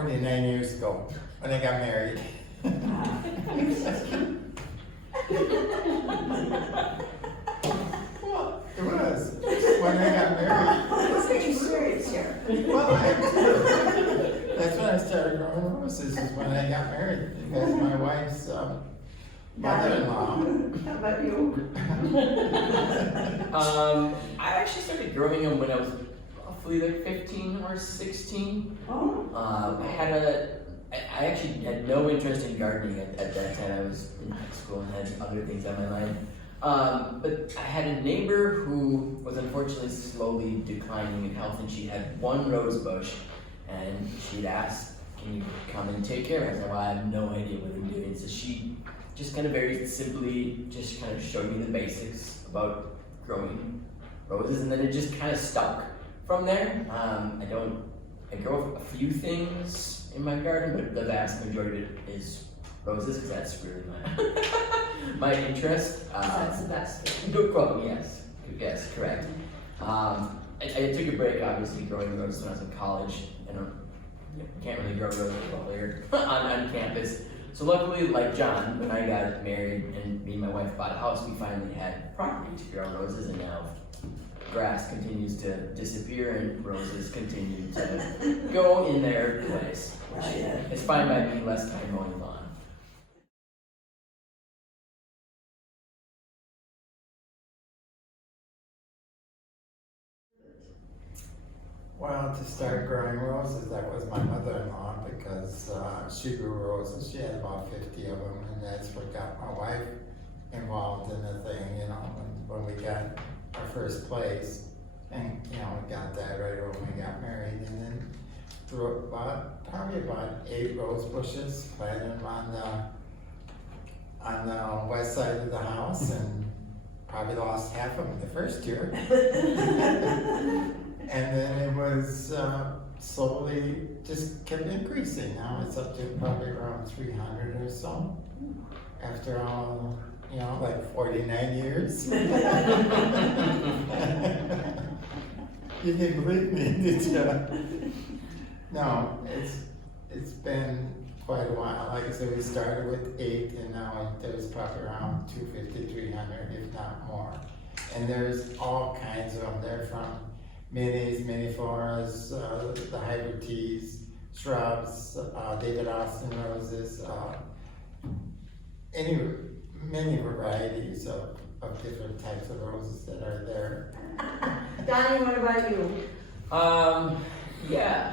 49 years ago when I got married. Well, it was when I got married. Let's get you serious here. Well, that's when I started growing roses, is when I got married, because my wife's mother-in-law. How about you? I actually started growing them when I was roughly like 15 or 16. Oh. I actually had no interest in gardening at that time. I was in high school and had other things on my mind. But I had a neighbor who was unfortunately slowly declining in health, and she had one rose bush, and she'd asked, "Can you come and take care of it?" I said, "Well, I have no idea what I'm doing." So she just kind of very simply just kind of showed me the basics about growing roses, and then it just kind of stuck from there. I grow a few things in my garden, but the vast majority of it is roses, because that's really my interest. That's the best. Good quote, yes, correct. I took a break, obviously, growing roses when I was in college. You can't really grow roses while they're on campus. So luckily, like John, when I got married and me and my wife bought a house, we finally had property to grow roses, and now grass continues to disappear and roses continue to go in their place, which is fine by me, less time mowing lawn. Well, to start growing roses, that was my mother-in-law, because she grew roses. She had about 50 of them, and that's what got my wife involved in the thing, you know, when we got our first place. And, you know, we got that right when we got married, and then threw probably about 8 rose bushes, planted them on the west side of the house, and probably lost half of them the first year. And then it was slowly just kept increasing. Now it's up to probably around 300 or so. After all, you know, like 49 years. You didn't believe me, did you? No, it's been quite a while. Like I said, we started with 8, and now there's probably around 250, 300, if not more. And there's all kinds of them. They're from minis, mini floras, the hybrid teas, shrubs, David Austin roses, many varieties of different types of roses that are there. Donnie, what about you? Yeah,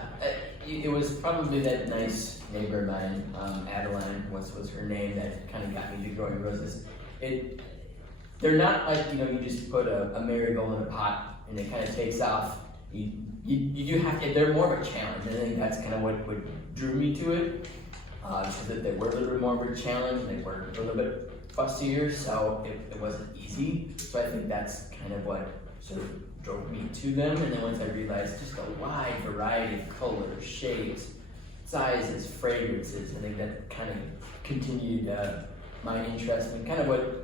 it was probably that nice neighbor of mine, Adeline was her name, that kind of got me to growing roses. They're not like, you know, you just put a marigold in a pot and it kind of takes off. You have to, they're more of a challenge. I think that's kind of what drew me to it. So that they were a little bit more of a challenge, and they were a little bit fussier, so it wasn't easy. So I think that's kind of what sort of drove me to them. And then once I realized just a wide variety of colors, shapes, sizes, fragrances, I think that kind of continued my interest, and kind of what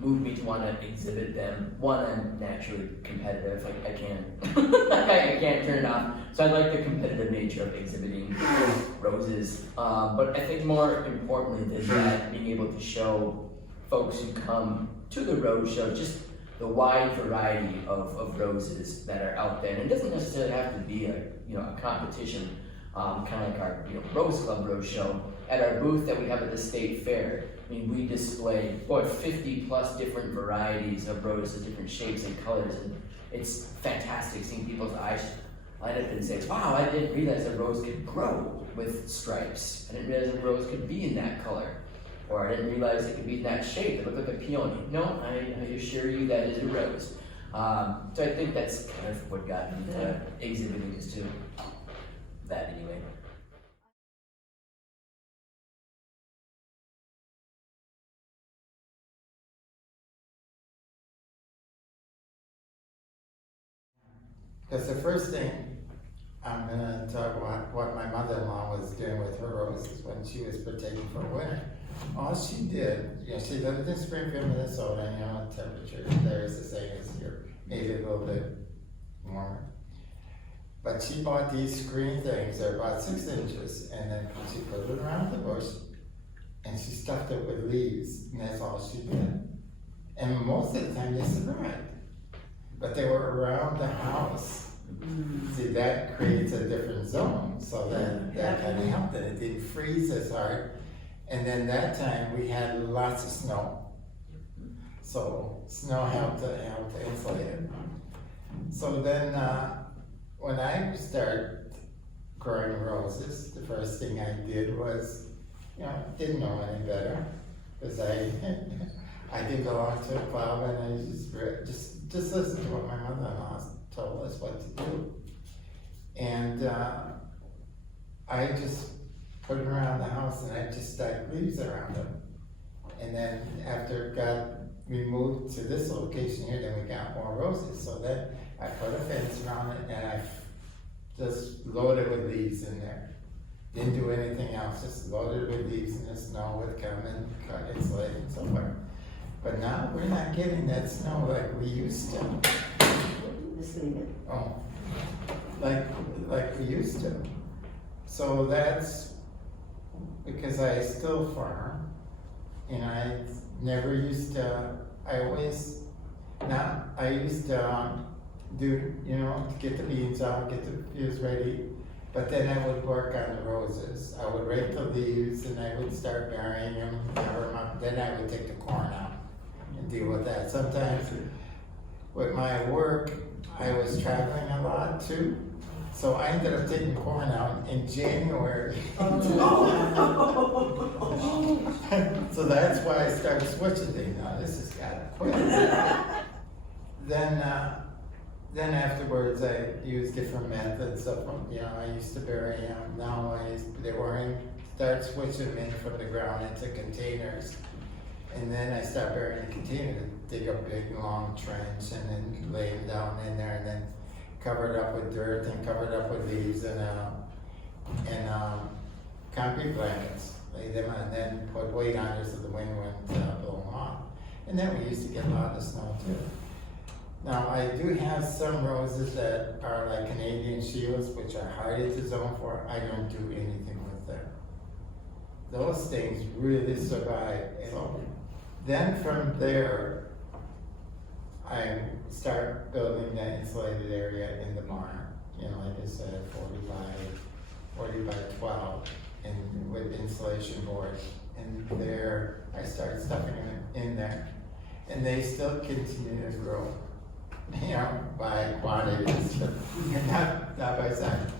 moved me to want to exhibit them. One, I'm naturally competitive. Like I can't turn it off. So I like the competitive nature of exhibiting roses. But I think more importantly than that, being able to show folks who come to the rose show just the wide variety of roses that are out there. And it doesn't necessarily have to be a competition, kind of like our Rose Club Rose Show. At our booth that we have at the State Fair, I mean, we display 50 plus different varieties of roses, different shapes and colors, and it's fantastic seeing people's eyes light up and say, "Wow, I didn't realize a rose could grow with stripes. I didn't realize a rose could be in that color. Or I didn't realize it could be in that shape. It looked like a peony." No, I assure you that is a rose. So I think that's kind of what got me to exhibiting, is to that anyway. Because the first thing I'm going to talk about what my mother-in-law was doing with her roses when she was partaking for winter. All she did, she lived in Springfield, Minnesota, and temperature there is the same as here, maybe a little bit warmer. But she bought these screen things, they're about 6 inches, and then she put it around the bush, and she stuffed it with leaves, and that's all she did. And most of the time they survived, but they were around the house. See, that creates a different zone, so that kind of helped, and it didn't freeze as hard. And then that time we had lots of snow, so snow helped to insulate it. So then, when I started growing roses, the first thing I did was, didn't know any better, because I didn't belong to a club, and I just listened to what my mother-in-law told us what to do. And I just put it around the house, and I just stacked leaves around them. And then after we moved to this location here, then we got more roses. So then I put a fence around it, and I just loaded with leaves in there. Didn't do anything else, just loaded with leaves, and the snow would come and cut, insulate, and so forth. But now we're not getting that snow like we used to. Just leave it. Oh, like we used to. So that's because I still farm, and I never used to. I used to do, to get the beans out, get the fields ready, but then I would work on the roses. I would rake the leaves, and I would start burying them, cover them up. Then I would take the corn out and deal with that. Sometimes with my work, I was traveling a lot too, so I ended up taking corn out in January. So that's why I started switching things. Now this has got to quit. Then afterwards I used different methods of them. I used to bury them. Now start switching them in from the ground into containers. And then I start burying the container, dig a big long trench, and then lay them down in there, and then cover it up with dirt and cover it up with leaves and concrete blankets. Lay them on, and then put weight on it so the wind wouldn't blow them off. And then we used to get a lot of snow too. Now I do have some roses that are like Canadian shields, which are harder to zone for. I don't do anything with them. Those things really survive. So then from there, I start building that insulated area in the barn. Like I said, 40 by 12, and with insulation boards. And there, I started stuffing them in there, and they still continue to grow. By quantities, not by size.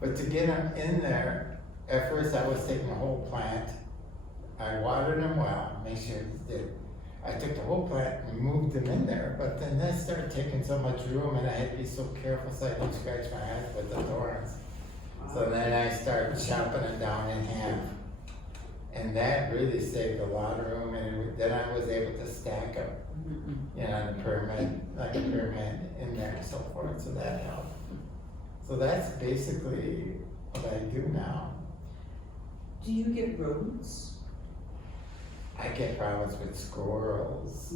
But to get them in there, at first I was taking the whole plant. I watered them well, make sure I took the whole plant and moved them in there, but then that started taking so much room, and I had to be so careful so I didn't scratch my eyes with the thorns. So then I started chopping it down in half. And that really saved a lot of room, and then I was able to stack them, in a pyramid in there and so forth, so that helped. So that's basically what I do now. Do you get rodents? I get problems with squirrels.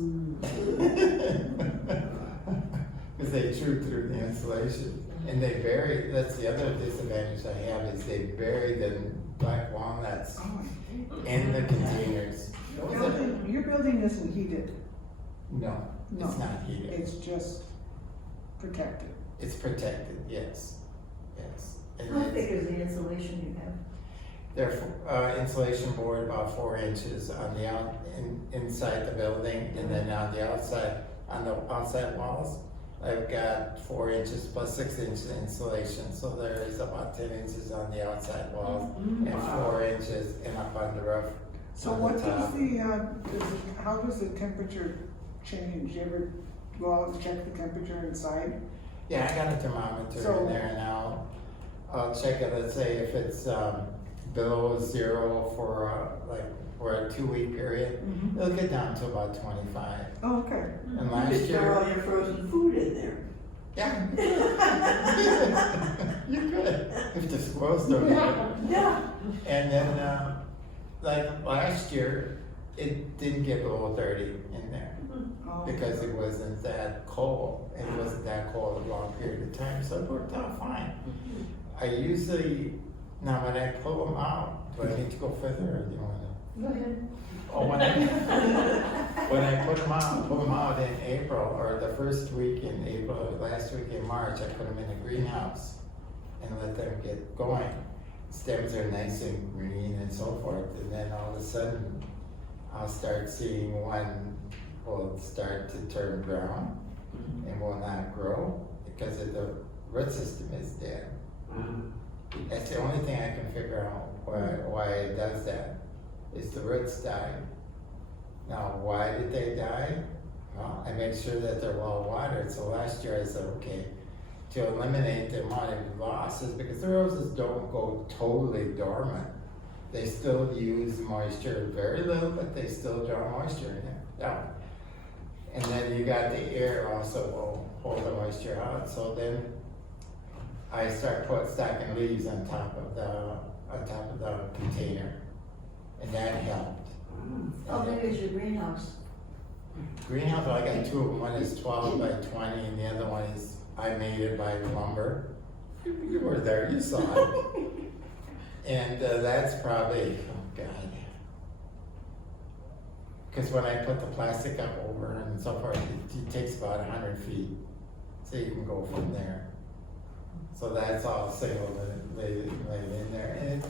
Because they chew through the insulation. And they bury, that's the other disadvantage I have, is they bury the black walnuts in the containers. Your building isn't heated. No, it's No. not heated. It's just protected. It's protected, yes. And How big is the insulation you have? they're insulation board about 4 inches on the inside the building, and then on the outside walls, I've got 4 inches plus 6 inches insulation, so there is about 10 inches on the outside walls and 4 inches and up on the roof. So on what the top. how does the temperature change? You ever go out and check the temperature inside? Yeah, I got a thermometer So- in there, and I'll check it. Let's say if it's below 0 for a 2-week period, it'll get down to about 25. Oh, okay. And You last could throw year, all your frozen food in there. yeah, you could if the squirrels don't eat it. Yeah. And then, like last year, it didn't get below 30 in there. Oh. because it wasn't that cold. It wasn't that cold a long period of time, so it worked out fine. I usually, now when I pull them out, do I need to go further or do you want to? Go ahead. Oh, when I pull them out in April, or the first week in April, or last week in March, I put them in a greenhouse and let them get going. Stems are nice and green and so forth, and then all of a sudden, I'll start seeing one will start to turn brown and will not grow because of the root system is dead. That's the only thing I can figure out why it does that. Is the roots die. Now, why did they die? Well, I make sure that they're well watered. So last year I said, okay, to eliminate the amount of losses, because the roses don't go totally dormant. They still use moisture, very little, but they still draw moisture in it down. And then you got the air also will hold the moisture out. So then I start stacking leaves on top of the container. And that helped. How big is your greenhouse? Greenhouse, well, I got two of them. One is 12 by 20 and the other one is, I made it by lumber. You were there, you saw it. And that's probably, oh God. Because when I put the plastic up over and so forth, it takes about 100 feet. So you can go from there. So that's all single laid in there. And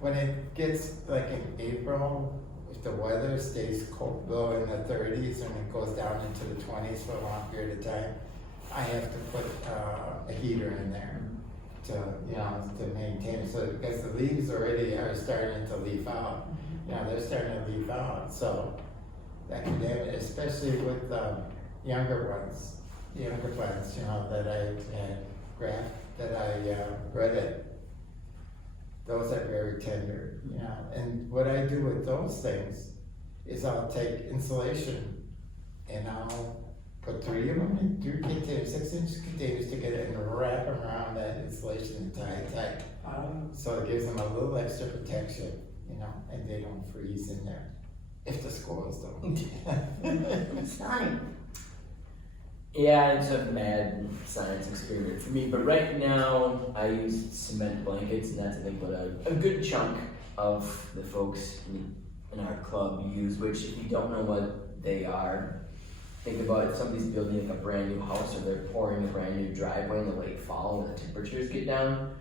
when it gets like in April, if the weather stays cold, low in the 30s and it goes down into the 20s for a long period of time, I have to put a heater in there to, to maintain it. So because the leaves already are starting to leaf out, they're starting to leaf out. So that can damage, especially with younger ones, younger plants, that I had that I breaded. Those are very tender, And what I do with those things is I'll take insulation and I'll put 3 of them in 3 containers, 6-inch containers together and wrap them around that insulation and tie it tight. So it gives them a little extra protection, and they don't freeze in there. If the squirrels don't. It's Donny. Yeah, it's a mad science experiment for me, but right now I use cement blankets, and that's I think what a good chunk of the folks in our club use, which if you don't know what they are, think about if somebody's building like a brand new house or they're pouring a brand new driveway in the late fall when the temperatures get down,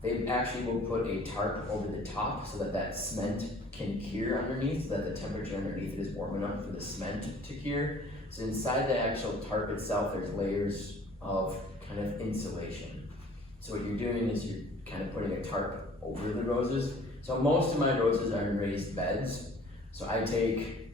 they actually will put a tarp over the top so that cement can cure underneath, so that the temperature underneath it is warm enough for the cement to cure. So inside the actual tarp itself, there's layers of kind of insulation. So what you're doing is you're kind of putting a tarp over the roses. So most of my roses are in raised beds. So I take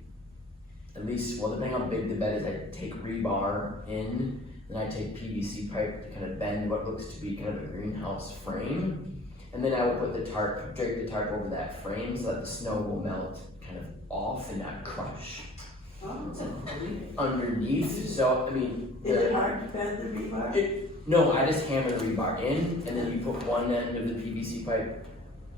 at least, depending how big the bed is, I take rebar in, and I take PVC pipe to kind of bend what looks to be kind of a greenhouse frame. And then I will put drape the tarp over that frame so that the snow will melt kind of off and not crush underneath. So, Is it hard to bend the rebar? No, I just hammer the rebar in, and then you put one end of the PVC pipe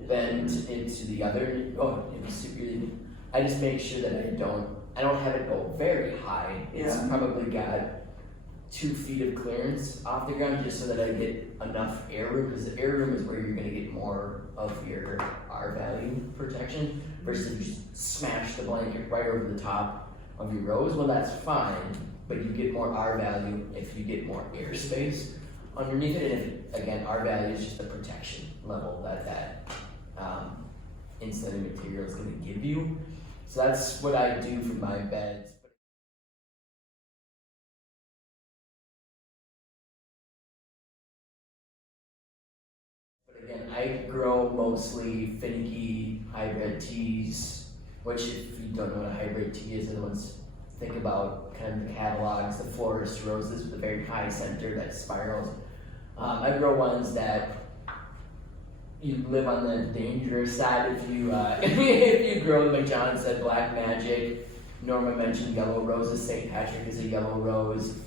bend into the other. Oh, it was super easy. I just make sure that I don't have it go very high. It's probably got 2 feet of clearance off the ground, just so that I get enough air room, because the air room is where you're going to get more of your R value protection, versus if you just smash the blanket right over the top of your rose. Well, that's fine, but you get more R value if you get more airspace underneath it. And again, R value is just the protection level that insulating material is going to give you. So that's what I do for my beds. But again, I grow mostly finicky hybrid teas, which if you don't know what a hybrid tea is, the ones think about kind of the catalogs, the florist roses with a very high center that spirals. I grow ones that you live on the dangerous side if you if you grow them. Like John said, Black Magic. Norma mentioned yellow roses. St. Patrick is a yellow rose.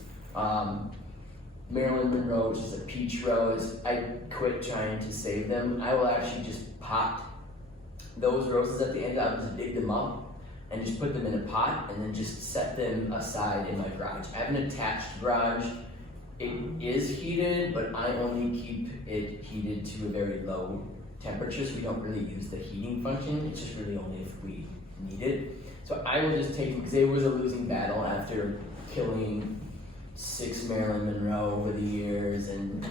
Marilyn Monroe, which is a peach rose. I quit trying to save them. I will actually just pot those roses at the end. I'll just dig them up, and just put them in a pot and then just set them aside in my garage. I have an attached garage. It is heated, but I only keep it heated to a very low temperature, so we don't really use the heating function. It's just really only if we need it. So I will just take, because it was a losing battle after killing 6 Marilyn Monroe over the years and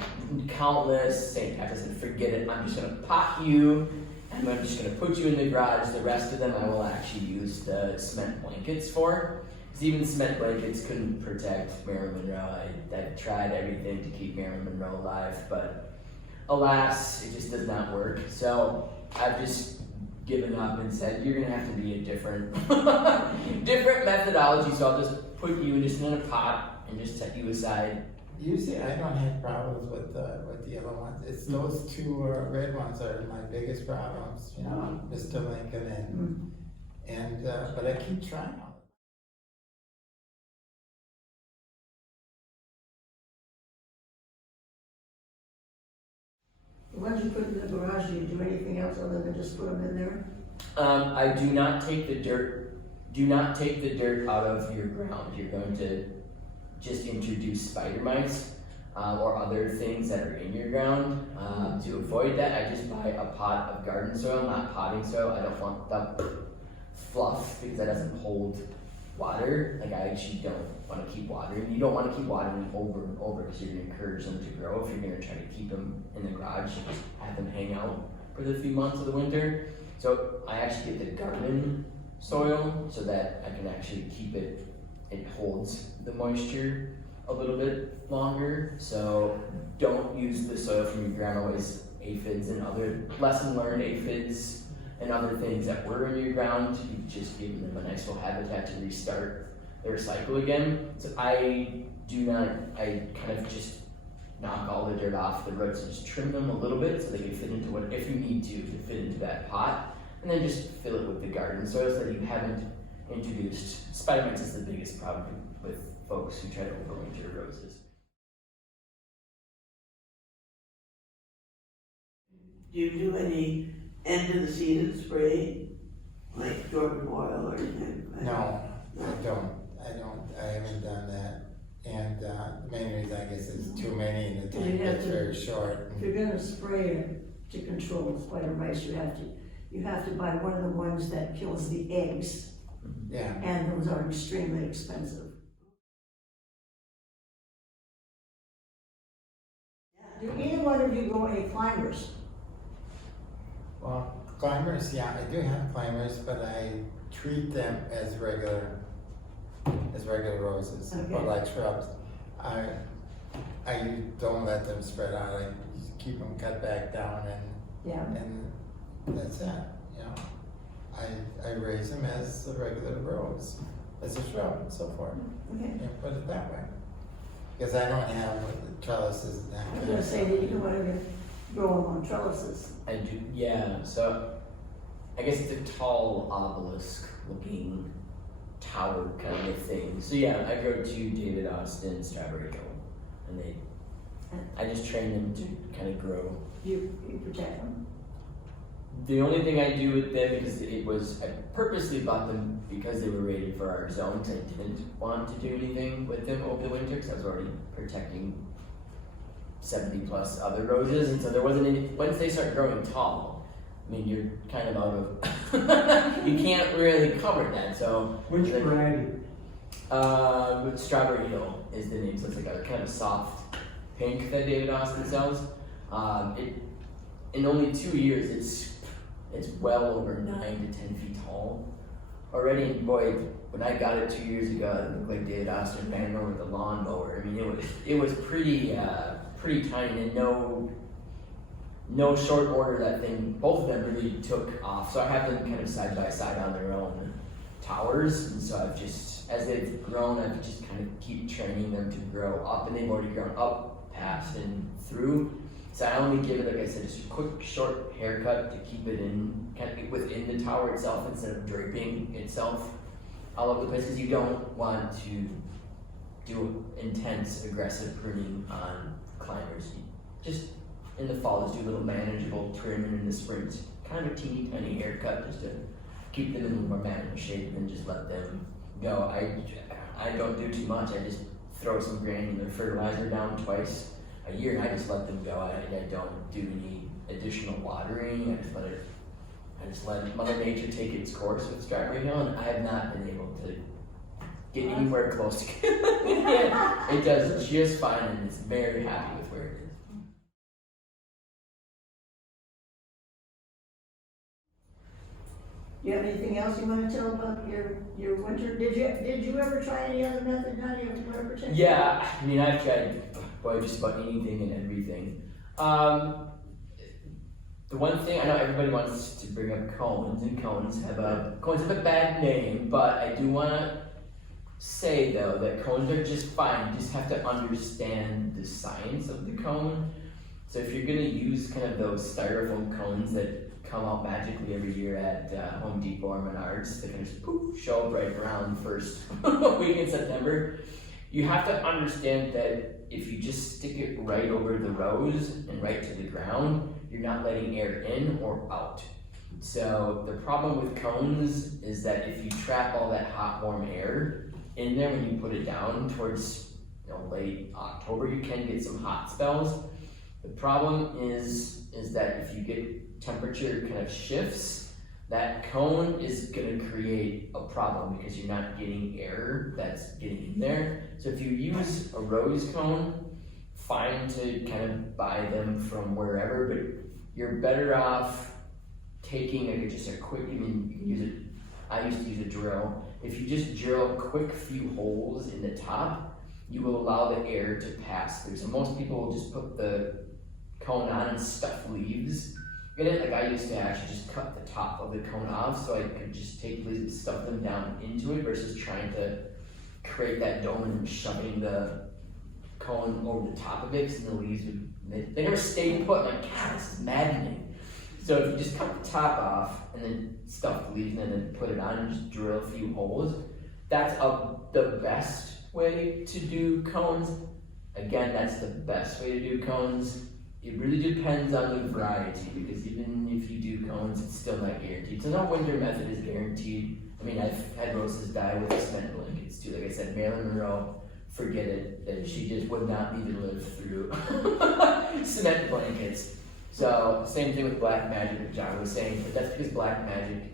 countless St. Patrick's. I said, forget it, I'm just gonna pot you, and I'm just gonna put you in the garage. The rest of them I will actually use the cement blankets for. Because even cement blankets couldn't protect Marilyn Monroe. I tried everything to keep Marilyn Monroe alive, but alas, it just does not work. So I've just given up and said, you're gonna have to be a different, different methodology. So I'll just put you just in a pot and just set you aside. Usually I don't have problems with the yellow ones. It's those 2 red ones are my biggest problems, you know, Mr. Lincoln and but I keep trying. The ones you put in the garage, do you do anything else other than just put them in there? I do not take the dirt. Do not take the dirt out of your ground. You're going to just introduce spider mites or other things that are in your ground. To avoid that, I just buy a pot of garden soil, not potting soil. I don't want the fluff because that doesn't hold water. Like I actually don't want to keep watering. You don't want to keep watering over and over because you're going to encourage them to grow. If you're going to try to keep them in the garage, you just have them hang out for the few months of the winter. So I actually get the garden soil so that I can actually keep it. It holds the moisture a little bit longer. So don't use the soil from your grandma's aphids and other lesson learned aphids and other things that were in your ground. You've just given them a nice little habitat to restart their cycle again. So I kind of just knock all the dirt off the roots and just trim them a little bit so they can fit into what, if you need to fit into that pot. And then just fill it with the garden soil so that you haven't introduced. Spider mites is the biggest problem with folks who try to overwinter roses. Do you do any end of the season spray, like Jordan oil or anything? No, I don't. I haven't done that. And the main reason I guess is too many in the tank. It's very short. If you're gonna spray it to control spider mites, you have to buy one of the ones that kills the eggs. Yeah. And those are extremely expensive. Do either one of you grow any climbers? Well, climbers, yeah, I do have climbers, but I treat them as regular roses, Okay. or like shrubs. I don't let them spread out. I just keep them cut back down, and that's it. You know, I raise them as a regular rose, as a shrub, and so forth. Okay. And put it that way, because I don't have the trellises and that. I was gonna say that you don't want to grow them on trellises. I do, yeah. So I guess it's a tall obelisk looking tower kind of thing. So yeah, I go to David Austin, Strawberry Hill, and I just train them to kind of grow. You protect them. The only thing I do with them, because I purposely bought them because they were rated for our zone, because I didn't want to do anything with them over the winter because I was already protecting 70 plus other roses, and so there wasn't any. Once they start growing tall, I mean, you're kind of out of, you can't really cover that, so. Which variety? Strawberry Hill is the name, so it's like a kind of soft pink that David Austin sells. In only 2 years, it's well over 9 to 10 feet tall already, and boy, when I got it 2 years ago, it looked like David Austin ran over with a lawnmower. I mean, it was pretty tiny, and no short order that thing, both of them really took off. So I have them kind of side by side on their own towers, and so I've just, as they've grown, I've just kind of keep training them to grow up, and they've already grown up, past, and through. So I only give it, like I said, just a quick short haircut to keep it in, kind of within the tower itself instead of draping itself all over the place, because you don't want to do intense, aggressive pruning on climbers. You just in the fall, just do a little manageable trim, and in the spring, kind of a teeny tiny haircut just to keep them in a more manageable shape and just let them go. I don't do too much. I just throw some granular fertilizer down twice a year and I just let them go. I don't do any additional watering. I just let Mother Nature take its course with Strawberry Hill, and I have not been able to get anywhere close to it. It does just fine, and it's very happy with where it is. Do you have anything else you wanna tell about your winter? Did you ever try any other method, Donny, of winter protection? Yeah, I mean, I've tried, boy, just about anything and everything. The one thing, I know everybody wants to bring up cones, and cones have a bad name, but I do want to say though that cones are just fine. You just have to understand the science of the cone. So if you're going to use kind of those styrofoam cones that come out magically every year at Home Depot or Menards, they can just poof, show up right around the first week in September. You have to understand that if you just stick it right over the rows and right to the ground, you're not letting air in or out. So the problem with cones is that if you trap all that hot, warm air in there when you put it down towards late October, you can get some hot spells. The problem is that if you get temperature kind of shifts, that cone is going to create a problem because you're not getting air that's getting in there. So if you use a rose cone, fine to kind of buy them from wherever, but you're better off taking just a quick, you can use it, I used to use a drill. If you just drill a quick few holes in the top, you will allow the air to pass through. So most people will just put the cone on and stuff leaves in it. Like I used to actually just cut the top of the cone off so I could just take leaves and stuff them down into it versus trying to create that dome and shoving the cone over the top of it because the leaves they never stay put. I'm like, God, this is maddening. So if you just cut the top off and then stuff the leaves and then put it on and just drill a few holes, that's the best way to do cones. Again, that's the best way to do cones. It really depends on the variety because even if you do cones, it's still not guaranteed. So no winter method is guaranteed. I mean, I've had roses die with cement blankets too. Like I said, Marilyn Monroe, forget it, that she just would not need to live through cement blankets. So same thing with Black Magic that John was saying, but that's because Black Magic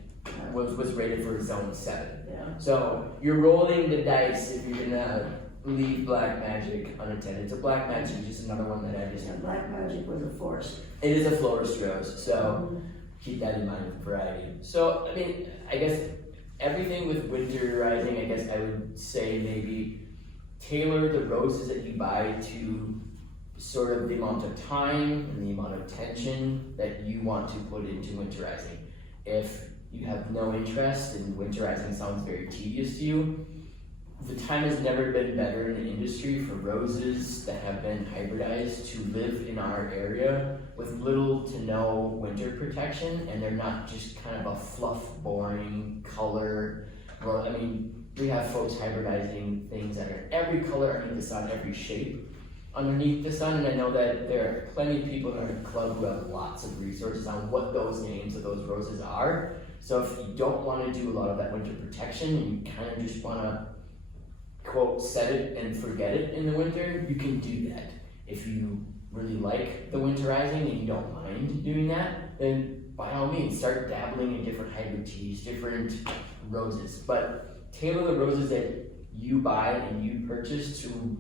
was rated for zone 7. Yeah. So you're rolling the dice if you're gonna leave Black Magic unattended. So Black Magic is just another one that I just... Yeah, Black Magic was a force. It is a florist rose, so keep that in mind with variety. So, I mean, I guess everything with winterizing, I guess I would say maybe tailor the roses that you buy to sort of the amount of time and the amount of attention that you want to put into winterizing. If you have no interest and winterizing sounds very tedious to you, the time has never been better in the industry for roses that have been hybridized to live in our area with little to no winter protection, and they're not just kind of a fluff, boring color. Well, I mean, we have folks hybridizing things that are every color underneath the sun, every shape underneath the sun, and I know that there are plenty of people in our club who have lots of resources on what those names of those roses are. So if you don't want to do a lot of that winter protection and you kind of just want to quote, set it and forget it in the winter, you can do that. If you really like the winterizing and you don't mind doing that, then by all means, start dabbling in different hybrid teas, different roses. But tailor the roses that you buy and you purchase to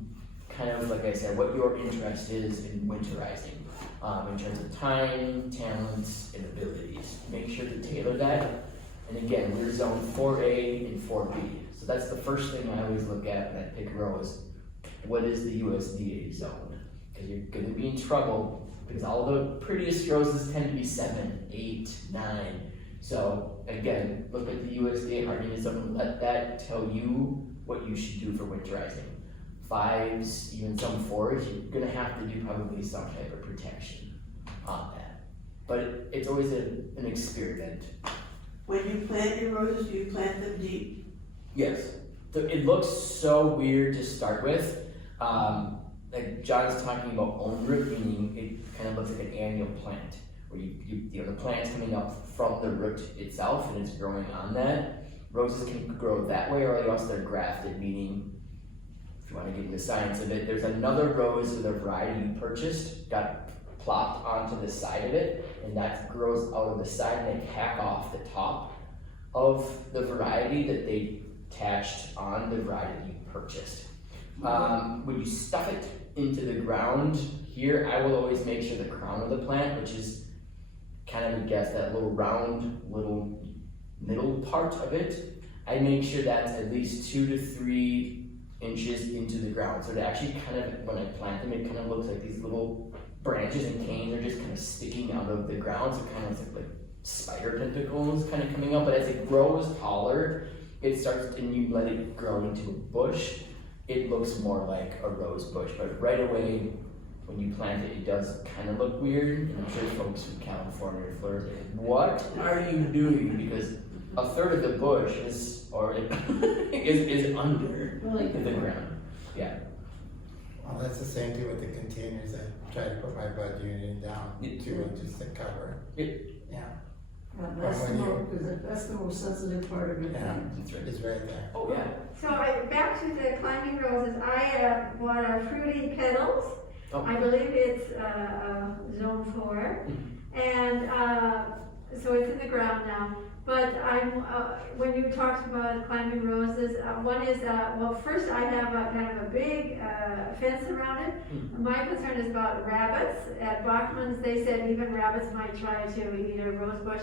kind of, like I said, what your interest is in winterizing. In terms of time, talents, and abilities. Make sure to tailor that. And again, we're zone 4A and 4B. So that's the first thing I always look at when I pick a rose. What is the USDA zone? Because you're going to be in trouble because all the prettiest roses tend to be 7, 8, 9. So again, look at the USDA hardiness zone and let that tell you what you should do for winterizing. 5s, even some 4s, you're going to have to do probably some type of protection on that. But it's always an experiment. When you plant your roses, do you plant them deep? Yes. So it looks so weird to start with. Like John's talking about own root, meaning it kind of looks like an annual plant. where the plant's coming up from the root itself and it's growing on that. Roses can grow that way, or else they're grafted, meaning, if you want to get into the science of it, there's another rose with a variety you purchased, got plopped onto the side of it, and that grows out of the side, and they hack off the top of the variety that they attached on the variety you purchased. When you stuff it into the ground here, I will always make sure the crown of the plant, which is kind of, I guess, that little round, little middle part of it, I make sure that's at least 2 to 3 inches into the ground. So it actually kind of, when I plant them, it kind of looks like these little branches and canes are just kind of sticking out of the ground. So it kind of looks like spider tentacles kind of coming up. But as it grows taller, it starts, and you let it grow into a bush, it looks more like a rose bush. But right away, when you plant it, it does kind of look weird. And I'm sure folks from California or Florida say, what are you doing? Because a third of the bush is already is under the ground. Yeah. Well, that's the same thing with the containers. I try to put my bud unit down 2 inches to cover. Yeah. That's the most sensitive part of your Yeah, plant. That's right. it's right there. Oh yeah. So back to the climbing roses, I bought a fruity petals. Oh. I believe it's zone 4, and so it's in the ground now. But when you talked about climbing roses, one is, well, first I have a kind of a big fence around it. My concern is about rabbits. At Bachman's, they said even rabbits might try to eat a rose bush.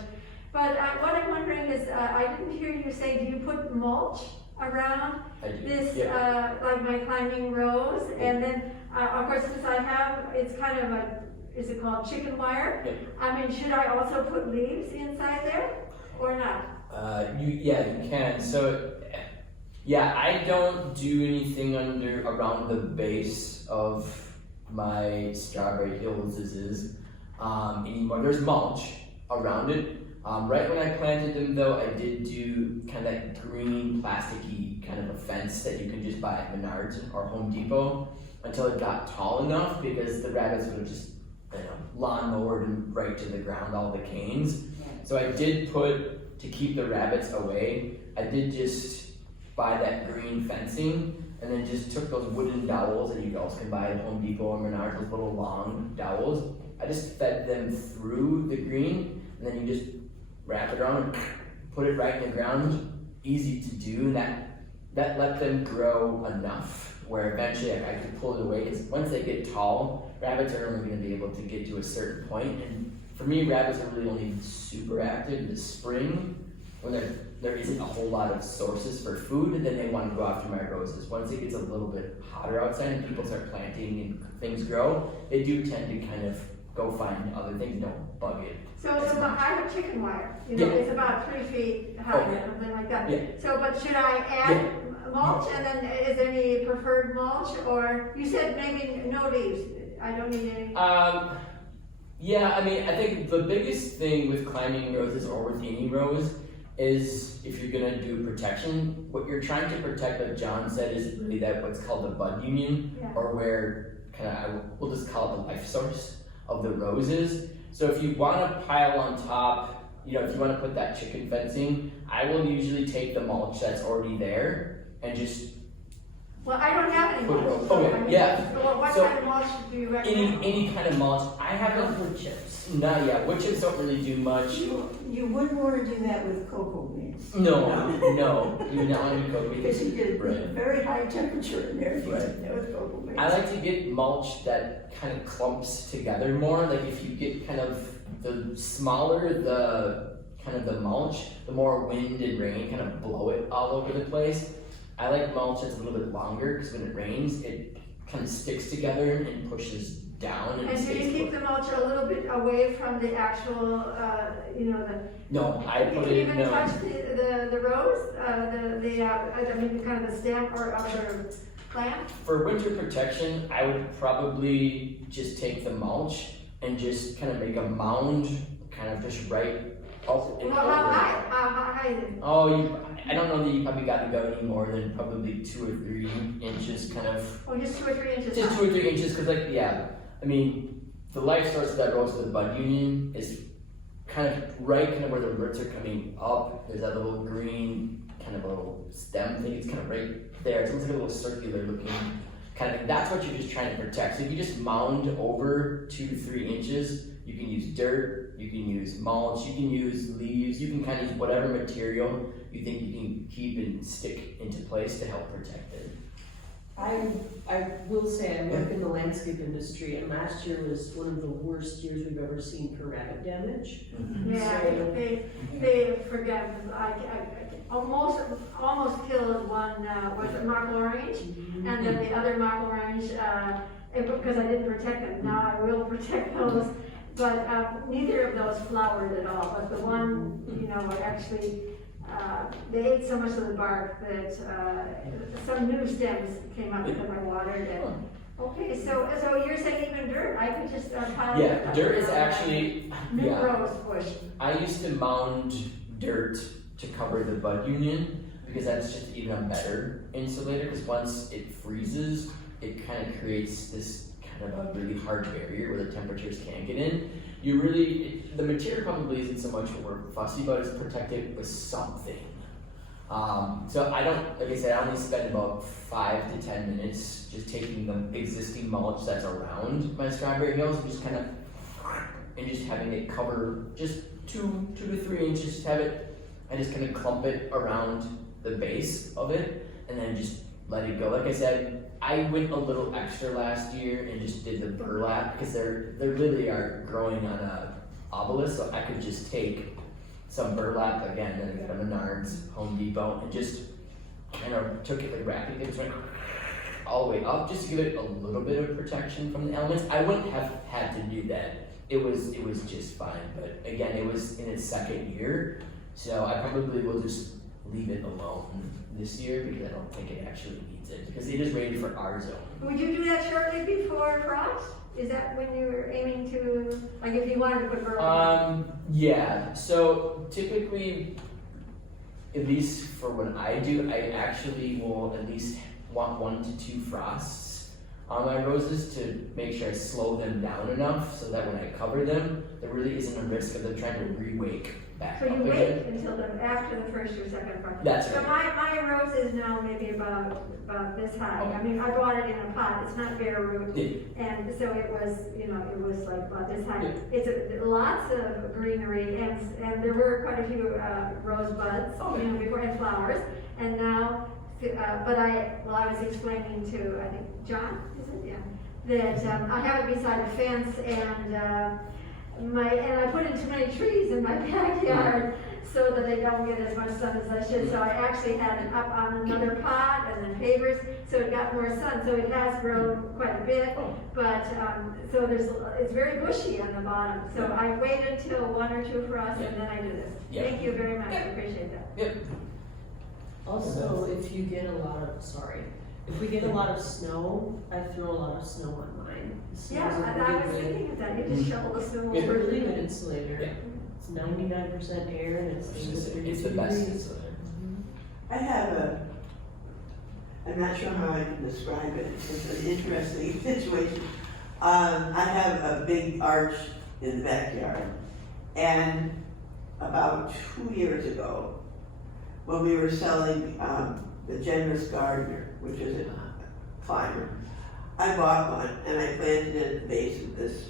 But what I'm wondering is, I didn't hear you say, do you put mulch around this, like my climbing rose? And then, of course, since I have, it's kind of a, is it called chicken wire? Yep. I mean, should I also put leaves inside there? Or not? You can. So, yeah, I don't do anything around the base of my strawberry hills anymore. There's mulch around it. Right when I planted them, though, I did do kind of that green, plasticky kind of a fence that you can just buy at Menards or Home Depot until it got tall enough, because the rabbits would have just, lawn-mowered and right to the ground all the canes. So I did put, to keep the rabbits away, I did just buy that green fencing, and then just took those wooden dowels that you also can buy at Home Depot or Menards, those little long dowels. I just fed them through the green, and then you just wrap it around, put it right in the ground, easy to do, and that let them grow enough where eventually I could pull it away, because once they get tall, rabbits are only going to be able to get to a certain point, and for me, rabbits are really only super active in the spring when there isn't a whole lot of sources for food, and then they want to go after my roses. Once it gets a little bit hotter outside and people start planting and things grow, they do tend to kind of go find other things and don't bug it. So I have chicken wire, it's about 3 feet high, or something like that. Yeah. So, but should I add mulch, and then is there any preferred mulch, or you said maybe no leaves? I don't need any. Yeah, I mean, I think the biggest thing with climbing roses or with any rose is if you're gonna do protection, what you're trying to protect, like John said, is really that what's called the bud union, or where we'll just call it the life source of the roses. So if you want to pile on top, if you want to put that chicken fencing, I will usually take the mulch that's already there and just Well, I don't have any mulch. What So kind of mulch do you recommend? any kind of mulch. I have Wood chips. wood chips don't really do much. You wouldn't want to do that with cocoa beans. No, you do not want to do cocoa Because beans. you get a Right. very high temperature in there if you Right. do that with cocoa beans. I like to get mulch that kind of clumps together more. Like if you get kind of the smaller the mulch, the more wind and rain kind of blow it all over the place. I like mulch that's a little bit longer, because when it rains, it kind of sticks together and pushes down. And do you keep the mulch a little bit away from the actual, No, I put you it, can even touch the rose, kind of the stem or other plant? For winter protection, I would probably just take the mulch and just kind of make a mound, kind of just right up. Well, how high? How high is it? Oh, I don't know that you probably got to go any more than probably 2 or 3 inches, kind of. Oh, just 2 or 3 inches Just high. 2 or 3 inches, because the life source of that rose with the bud union is kind of right where the roots are coming up. There's that little green kind of a little stem thing. It's kind of right there. It's almost like a little circular looking kind of thing. That's what you're just trying to protect. So if you just mound over 2 to 3 inches, you can use dirt, you can use mulch, you can use leaves, you can kind of use whatever material you think you can keep and stick into place to help protect it. I will say I work in the landscape industry, and last year was one of the worst years we've ever seen for rabbit damage. Yeah, So- they forget, I almost killed one, with Marble Orange, and then the other Marble Orange, because I didn't protect them, now I will protect those. But, neither of those flowered at all, but the one, you know, actually, they ate so much of the bark that, some new stems came up because I watered it. Okay, so you're saying even dirt, I could just pile it Yeah, up dirt is around actually, New yeah. rose bush. I used to mound dirt to cover the bud union because that's just even a better insulator, because once it freezes, it kind of creates this kind of a really hard barrier where the temperatures can't get in. The material probably isn't so much what we're fussy about, is protect it with something. So I don't, like I said, I only spend about 5 to 10 minutes just taking the existing mulch that's around my strawberry hills and just kind of, and just having it cover just 2 to 3 inches, just have it, I just kind of clump it around the base of it and then just let it go. Like I said, I went a little extra last year and just did the burlap because they're really are growing on a obelisk, so I could just take some burlap again that I got at Menards, Home Depot, and just kind of took it like wrapping it, just went all the way up just to give it a little bit of protection from the elements. I wouldn't have had to do that. It was just fine, but again, it was in its 2nd year, so I probably will just leave it alone this year because I don't think it actually needs it, because it is rated for our zone. Would you do that shortly before frost? Is that when you were aiming to, like if you wanted to put burlap? Yeah, so typically, at least for what I do, I actually will at least want 1 to 2 frosts on my roses to make sure I slow them down enough so that when I cover them, there really isn't a risk of them trying to re-wake back So up you again. wait until after the 1st or 2nd frost? That's So right. my rose is now maybe about this high. I mean, I bought it in a pot, it's not bare root. Yeah. And so it was, you know, it was like about this high. Yeah. It's lots of greenery and there were quite a few rose buds, you know, before it had flowers. And now, but I was explaining to, I think, John, is it? Yeah. That I have it beside a fence and I put in too many trees in my backyard so that they don't get as much sun as I should. So I actually had it up on another pot and then pavers, so it got more sun. So it has grown quite a bit, but so it's very bushy on the bottom. So I wait until 1 or 2 frosts and then I do this. Yeah. Thank you very much. I appreciate that. Yep. Also, if you get a lot of, if we get a lot of snow, I throw a lot of snow on mine. The snow Yeah, is a I was really thinking of that. You just shovel the snow It's a over. really good insulator. Yeah. It's 99% air and it's It's the best insulator. I have I'm not sure how I can describe it, it's an interesting situation. I have a big arch in the backyard, and about 2 years ago, when we were selling the Generous Gardener, which is a climber, I bought one and I planted it at the base of this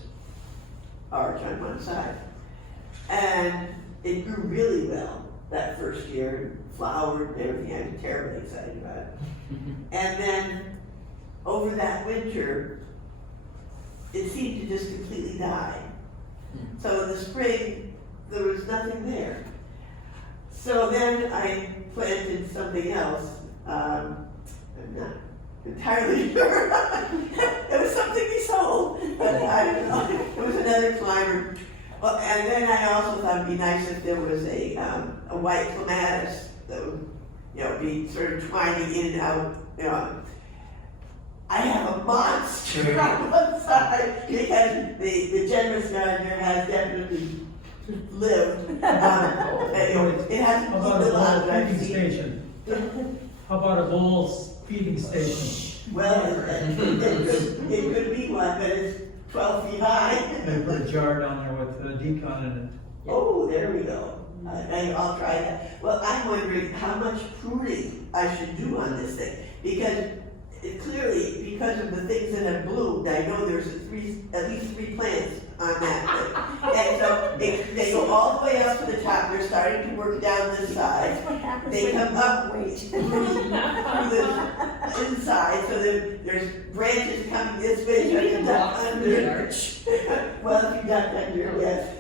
arch on one side. And it grew really well that first year, flowered and everything. I was terribly excited about it. And then over that winter, it seemed to just completely die. So in the spring, there was nothing there. So then I planted something else. I'm not entirely sure. It was something we sold, but I don't know. It was another climber. Well, and then I also thought it'd be nice if there was a white clematis that would, you know, be sort of twining in and out, you know. I have a monster on one side because the Generous Gardener has definitely lived. It hasn't How about moved a a lot, bull but I've feeding seen. station? How about a bull's feeding station? Well, it could be one, but it's 12 feet high. They put a jar down there with decon in it. Oh, there we go. I'll try that. Well, I'm wondering how much pruning I should do on this thing, because clearly, because of the things that have bloomed, I know there's at least three plants on that thing. And so they go all the way up to the top, they're starting to work down this side. That's what happens They when you come up wait. through the inside, so there's branches coming this way, you can duck under. Well, if you duck under, yes.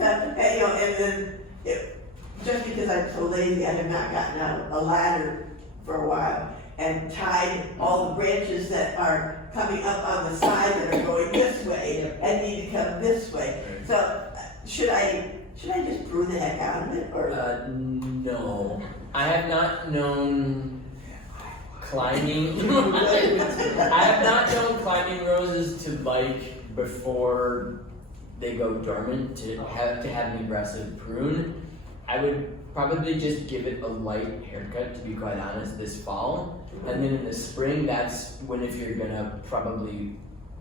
And then, just because I'm so lazy, I have not gotten out a ladder for a while and tied all the branches that are coming up on the side that are going this way and need to come this way. So, should I just prune the heck out of it, or? No. I have not known climbing. I have not known climbing roses to like before they go dormant to have an aggressive prune. I would probably just give it a light haircut, to be quite honest, this fall. And then in the spring, that's when, if you're gonna probably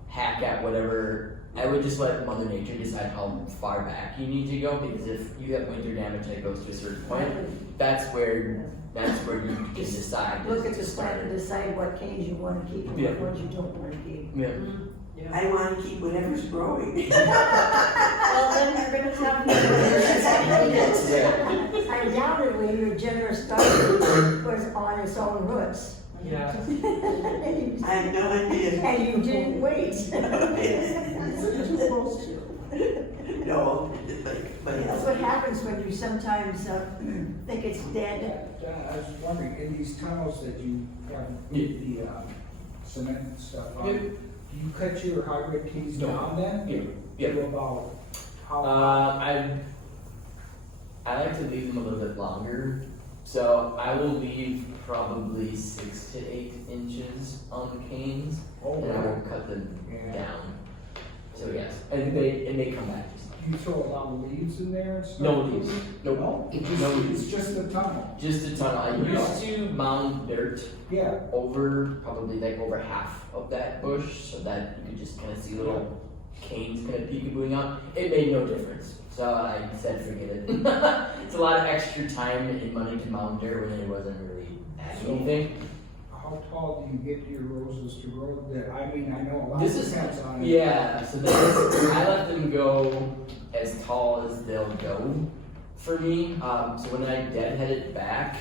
hack at whatever, I would just let Mother Nature decide how far back you need to go, because if you have winter damage that goes to a certain point, that's where you can decide. Look at the plant and decide what canes you wanna keep and what ones you don't wanna keep. Yeah. I want to keep whatever's growing. Well, then you're gonna have Undoubtedly, your generous garden was on its own roots. Yeah. I have no idea. And you didn't wait. No, but That's what happens when you sometimes think it's dead. I was wondering, in these tunnels that you have the cement and stuff on, do you cut your hybrid keys down then? Yeah. To about how? I like to leave them a little bit longer, so I will leave probably 6 to 8 inches on the canes, and I will cut them down. So yes, and they come back. Do you throw a lot of leaves in there and stuff? No leaves. Nope. No? No leaves. It's just the tunnel? Just a tunnel. I used to mound dirt Yeah. over, probably like over half of that bush, so that you could just kind of see little canes kind of peekabooing out. It made no difference, so I said forget it. It's a lot of extra time and money to mound dirt when it wasn't really adding anything. How tall do you get your roses to grow? I mean, I know a lot This is, depends on. yeah, so I let them go as tall as they'll go for me. So when I deadhead it back,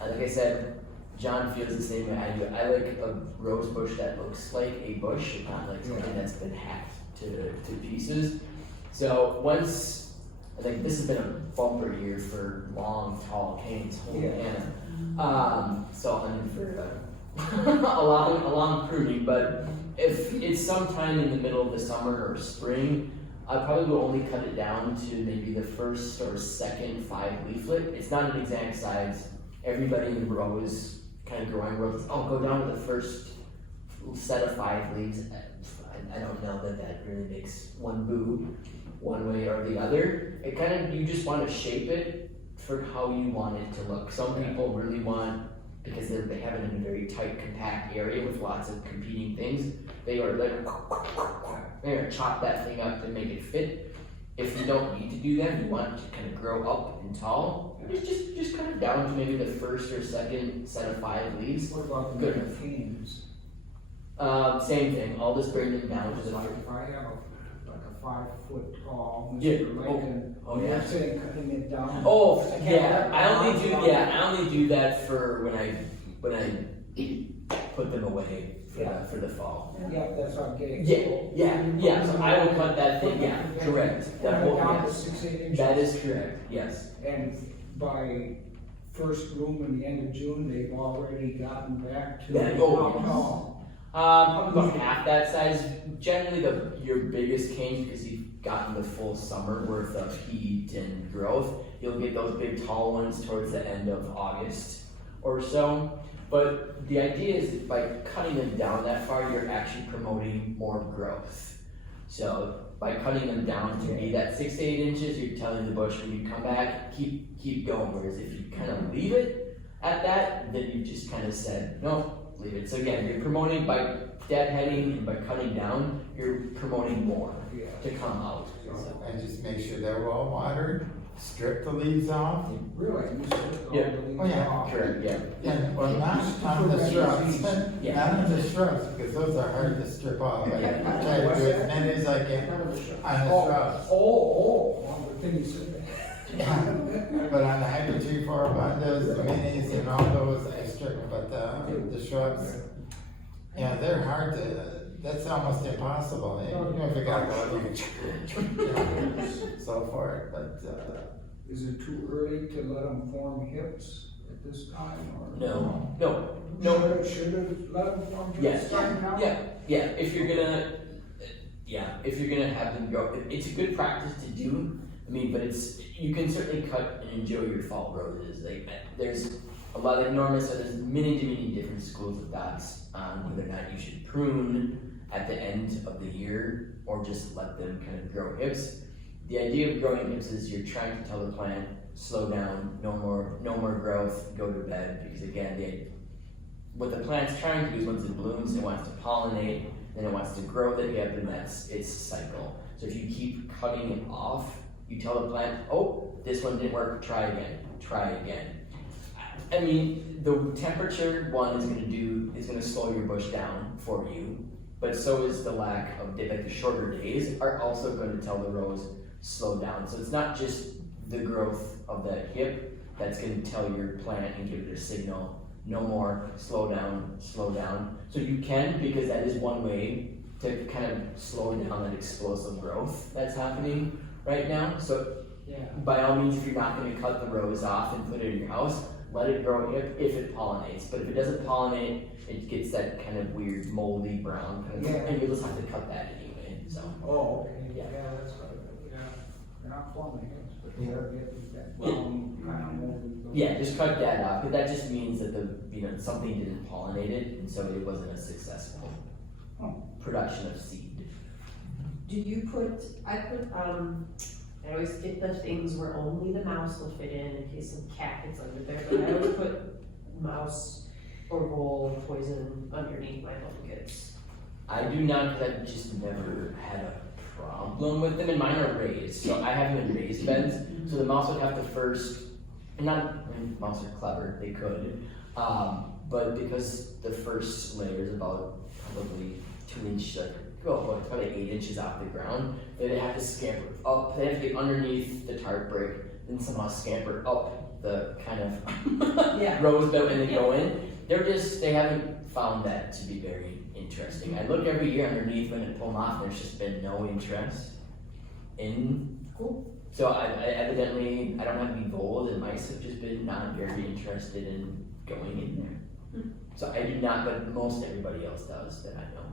like I said, John feels the same way I do. I like a rose bush that looks like a bush, not like something that's been hacked to pieces. So once, like this has been a bumper year for long, tall canes, holy man. So I'm in for a long pruning, but if it's sometime in the middle of the summer or spring, I probably will only cut it down to maybe the first or second 5 leaflet. It's not an exact size. Everybody in the row is kind of growing rows. I'll go down to the first set of 5 leaves. I don't know that really makes one boo one way or the other. It kind of, you just want to shape it for how you want it to look. Some people really want, because they have it in a very tight, compact area with lots of competing things, they are like, they're gonna chop that thing up to make it fit. If you don't need to do that, you want it to kind of grow up and tall, it's just kind of down to maybe the first or second set of 5 leaves. What about Good. the canes? Same thing, I'll just bring them down to the Like if I have like a 5 foot tall Yeah. Mr. Lincoln, Oh, you're yeah. saying cutting it down? Oh, I can't yeah, let I only do that for when I put them away for the fall. Yeah, that's what I'm getting. Yeah, so I will cut that thing, yeah, correct. That whole, Down to yes. 6, 8 inches. That is correct, yes. And by first bloom in the end of June, they've already gotten back to That- how oh, yes. tall? About half that size. Generally, your biggest canes, because you've gotten the full summer worth of heat and growth, you'll get those big tall ones towards the end of August or so. But the idea is by cutting them down that far, you're actually promoting more growth. So by cutting them down to be that 6 to 8 inches, you're telling the bush when you come back, keep going. Whereas if you kind of leave it at that, then you just kind of said, no, leave it. So again, you're promoting by deadheading and by cutting down, you're promoting more Yeah. to come out. And just make sure they're well watered, strip the leaves off. Really, you said all Yeah. the leaves Oh, yeah. off. Correct, yeah. Yeah, well, not on the shrubs, Yeah. not on the shrubs, because those are hard to strip off. Like, Yeah. I try to do as many as I can None of the shrubs. on the Oh, shrubs. well, good thing you said that. But on the hybrid tree forbundas, the minis and all those, I strip, but the shrubs, yeah, they're hard to, that's almost impossible. You know, if you got the, so forth, but, Is it too early to let them form hips at this time, or? No. Should have let them form Yeah. hips right now? Yeah, if you're gonna have them grow, it's a good practice to do. I mean, but you can certainly cut and enjoy your fall roses. Like, there's a lot of enormous, so there's many different schools of thoughts on whether or not you should prune at the end of the year or just let them kind of grow hips. The idea of growing hips is you're trying to tell the plant, slow down, no more growth, go to bed, because again, what the plant's trying to do is once it blooms, it wants to pollinate, then it wants to grow the hip, and that's its cycle. So if you keep cutting it off, you tell the plant, oh, this one didn't work, try again. I mean, the temperature one is gonna slow your bush down for you, but so is the lack of, like the shorter days are also gonna tell the rose slow down. So it's not just the growth of that hip that's gonna tell your plant and give it a signal, no more, slow down. So you can, because that is one way to kind of slow down that explosive growth that's happening right now. So Yeah. by all means, if you're not gonna cut the rose off and put it in your house, let it grow if it pollinates. But if it doesn't pollinate, it gets that kind of weird moldy brown kind of, Yeah. and you'll just have to cut that anyway, so. Oh, okay, Yeah. yeah, that's right, yeah, they're not plumbing hips, but they're getting that brown kind of moldy. Yeah, just cut that off, but that just means that something didn't pollinate it, and so it wasn't a successful production of seed. Do you I always get the things where only the mouse will fit in case some cat gets under there, but I always put mouse or vole poison underneath my pumpkins. I do not, because I've just never had a problem with them, and mine are raised, so I have them in raised beds, so the mouse would have to first, mouse are clever, they could, but because the first layer is about probably 2 inches, probably 8 inches off the ground, they'd have to scamper up, they have to get underneath the tarp brick, then somehow scamper up the kind of Yeah. rose bed and then go in. They haven't found that to be very interesting. I look every year underneath when it pull them off, there's just been no interest in. Cool. So I evidently, I don't have any goals, and mice have just been not very interested in going in there. So I do not, but most everybody else does that I know.